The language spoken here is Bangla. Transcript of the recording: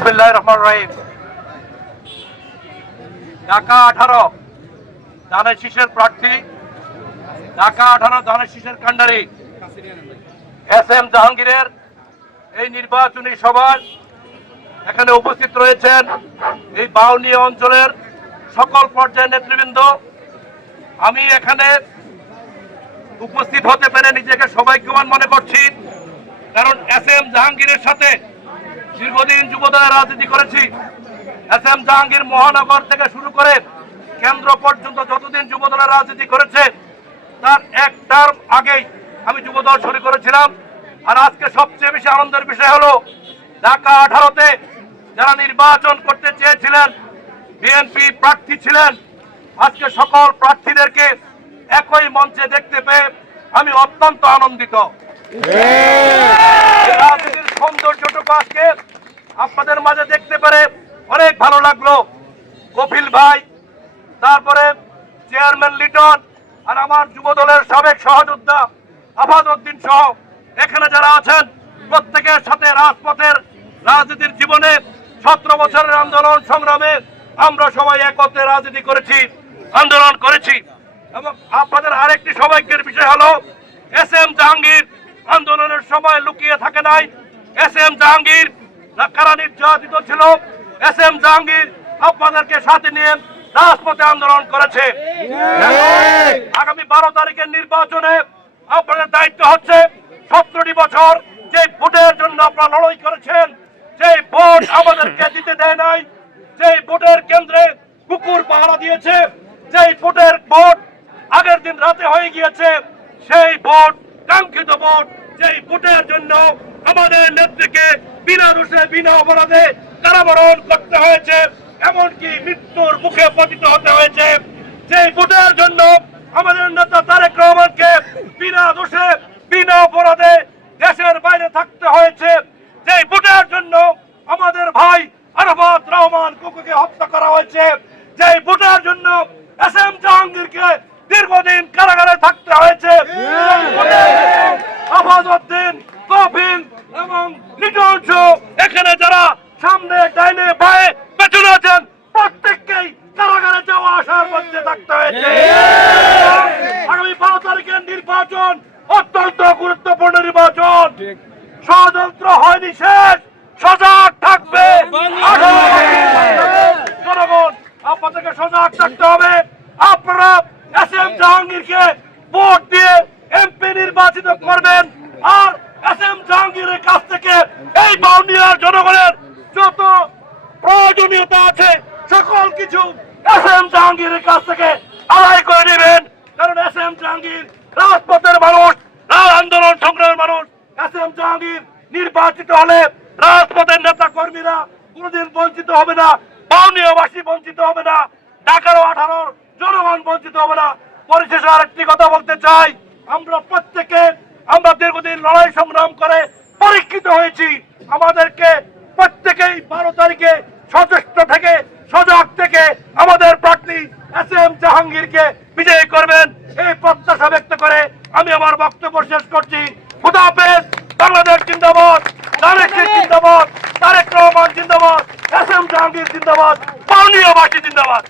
বিসমিল্লাহ রহমান রহিম। ঢাকা আঠারো ধানের শীষের প্রার্থী। ঢাকা আঠারো ধানের এস এম জাহাঙ্গীরের এই নির্বাচনী সভায় এখানে উপস্থিত রয়েছেন এই বাউনি অঞ্চলের সকল পর্যায়ের নেতৃবৃন্দ। আমি এখানে উপস্থিত হতে পেরে নিজেকে সৌভাগ্যবান মনে করছি, কারণ এস এম জাহাঙ্গীরের সাথে দীর্ঘদিন যুবদলের রাজনীতি করেছি। এস এম জাহাঙ্গীর মহানগর থেকে শুরু করে কেন্দ্র পর্যন্ত যতদিন যুবদলের রাজনীতি করেছে তার এক টার্ম আগেই আমি যুবদল শুরু করেছিলাম। আর আজকে সবচেয়ে বেশি আনন্দের বিষয় হলো ঢাকা আঠারোতে যারা নির্বাচন করতে চেয়েছিলেন বিএনপি প্রার্থী ছিলেন আজকে সকল প্রার্থীদেরকে একই মঞ্চে দেখতে পেয়ে আমি অত্যন্ত আনন্দিত। রাজনীতির সৌন্দর্যটুকু আজকে দেখতে পেরে অনেক ভালো লাগল। কপিল ভাই, তারপরে চেয়ারম্যান লিটন আর আমার যুব দলের সাবেক সহযোদ্ধা আফাদ উদ্দিন সহ এখানে যারা আছেন, প্রত্যেকের সাথে রাজপথের রাজনীতির জীবনে সতেরো বছরের আন্দোলন সংগ্রামে আমরা সবাই একত্রে রাজনীতি করেছি, আন্দোলন করেছি। এবং আপনাদের আরেকটি সৌভাগ্যের বিষয় হলো, এস এম জাহাঙ্গীর আন্দোলনের সময় লুকিয়ে থাকে নাই। এস এম জাহাঙ্গীর কারা নির্যাতিত ছিল। এস এম জাহাঙ্গীর আপনাদেরকে সাথে নিয়ে রাজপথে আন্দোলন করেছে। আগামী বারো তারিখের নির্বাচনে আপনাদের দায়িত্ব হচ্ছে সতেরোটি বছর যে ভোটের জন্য আপনারা লড়াই করেছেন সেই ভোট আমাদেরকে দিতে দেয় নাই সেই ভোটের কেন্দ্রে কুকুর পাহারা দিয়েছে যেই ভোটের ভোট আগের দিন রাতে হয়ে গিয়েছে, সেই ভোট কাঙ্ক্ষিত ভোট যেই ভোটের জন্য আমাদের নেত্রীকে বিনা দোষে, বিনা অপরাধে কারাবরণ করতে হয়েছে, এমনকি মৃত্যুর মুখে পতিত হতে হয়েছে সেই ভোটের জন্য আমাদের নেতা তারেক রহমানকে বিনা দোষে, বিনা অপরাধে দেশের বাইরে থাকতে হয়েছে, যেই ভোটের জন্য আমাদের ভাই আরফাত রহমান কুকুকে হত্যা করা হয়েছে, যেই ভোটের জন্য এস এম জাহাঙ্গীরকে দীর্ঘদিন কারাগারে থাকতে হয়েছে আফাজউদ্দিন কফিল এবং লিটন শো এখানে যারা সামনে ডাইনে বায়ে পেছনে আছেন প্রত্যেককেই কারাগারে যাওয়া আসার মধ্যে থাকতে হয়েছে আগামী বারো তারিখের নির্বাচন গুরুত্বপূর্ণ নির্বাচন। ষড়যন্ত্র হয়নি শেষ। সজাগ থাকবে। জনগণ, আপনাদেরকে সজাগ থাকতে হবে। আপনারা এস এম জাহাঙ্গীরকে ভোট দিয়ে এমপি নির্বাচিত করবেন। আর এস এম জাহাঙ্গীরের কাছ থেকে এই বাউন্ডিয়ার জনগণের যত প্রয়োজনীয়তা আছে, সকল কিছু এস এম জাহাঙ্গীরের কাছ থেকে আদায় করে নেবেন। কারণ এস এম জাহাঙ্গীর রাজপথের মানুষ। আন্দোলন সংগ্রামের মানুষ। এস এম জাহাঙ্গীর নির্বাচিত হলে রাজপথের নেতা কর্মীরা কোনোদিন বঞ্চিত হবে না বাউনিয়াবাসী বঞ্চিত হবে না ঢাকারও আঠারোর জনগণ বঞ্চিত হবে না। পরিশেষে আরেকটি কথা বলতে চাই, আমরা প্রত্যেকে আমরা দীর্ঘদিন লড়াই সংগ্রাম করে পরীক্ষিত হয়েছি। আমাদেরকে প্রত্যেকেই বারো তারিখে সচেষ্ট থেকে, সজাগ থেকে আমাদের প্রার্থী এস এম জাহাঙ্গীরকে বিজয়ী করবেন। এই প্রত্যাশা ব্যক্ত করে আমি আমার বাংলাদেশ জিন্দাবাদ নারেকের জিন্দাবাদ তারেক রহমান জিন্দাবাদ এস এম জাহাঙ্গীর জিন্দাবাদ পাউলিয়াবাসী জিন্দাবাদ